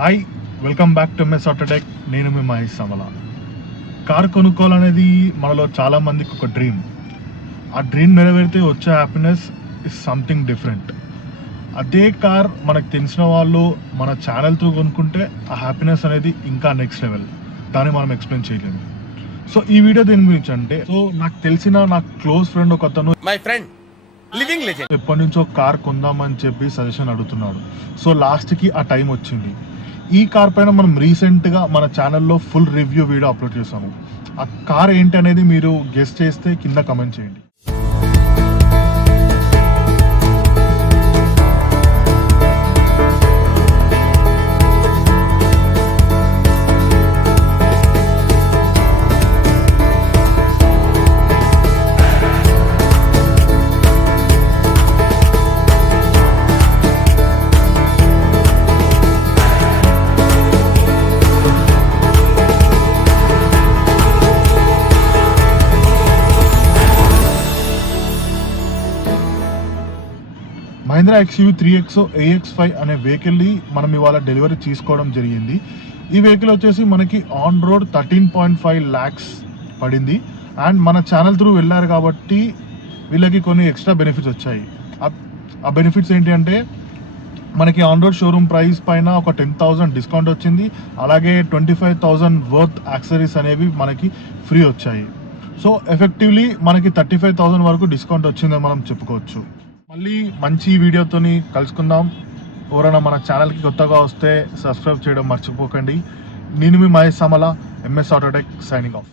Hi, welcome back to MS autotech. నేను మీ Mahesh Samala. Car కొనుక్కోవాలనేది మనలో చాలా మందికి ఒక డ్రీమ్. ఆ డ్రీమ్ నెరవేరితే వచ్చే హ్యాపీనెస్ ఇస్ సంథింగ్ డిఫరెంట్. అదే కార్ మనకు తెలిసిన వాళ్ళు మన ఛానల్ త్రూ కొనుక్కుంటే ఆ హ్యాపీనెస్ అనేది ఇంకా నెక్స్ట్ లెవెల్. దాన్ని మనం ఎక్స్ప్లెయిన్ చేయలేము. సో ఈ వీడియో దేని గురించి అంటే, నాకు తెలిసిన నాకు క్లోజ్ ఫ్రెండ్ ఒక అతను మై ఫ్రెండ్ లివింగ్ లెజెండ్ ఎప్పటి నుంచో కార్ కొందామని చెప్పి సజెషన్ అడుగుతున్నాడు. సో లాస్ట్కి ఆ టైం వచ్చింది. ఈ కార్ పైన మనం రీసెంట్గా మన ఛానల్లో ఫుల్ రివ్యూ వీడియో అప్లోడ్ చేసాము. ఆ కార్ ఏంటి అనేది మీరు గెస్ చేస్తే కింద కమెంట్ చేయండి. మహీంద్రా XUV 3XO AX5 అనే వెహికల్ని మనం ఇవాళ డెలివరీ తీసుకోవడం జరిగింది. ఈ వెహికల్ వచ్చేసి మనకి ఆన్ రోడ్ 13.5 lakhs పడింది. అండ్ మన ఛానల్ త్రూ వెళ్ళారు కాబట్టి వీళ్ళకి కొన్ని ఎక్స్ట్రా బెనిఫిట్స్ వచ్చాయి. ఆ బెనిఫిట్స్ ఏంటి అంటే, మనకి ఆన్ రోడ్ షోరూమ్ ప్రైస్ పైన ఒక 10,000 డిస్కౌంట్ వచ్చింది. అలాగే 25,000 వర్త్ యాక్సెసరీస్ అనేవి మనకి ఫ్రీ వచ్చాయి. సో ఎఫెక్టివ్లీ మనకి 35,000 వరకు డిస్కౌంట్ వచ్చిందని మనం చెప్పుకోవచ్చు. మళ్ళీ మంచి వీడియోతోని కలుసుకుందాం. ఎవరైనా మన ఛానల్కి కొత్తగా వస్తే సబ్స్క్రైబ్ చేయడం మర్చిపోకండి. నేను మీ Mahesh Samala, MS Autotech, signing of.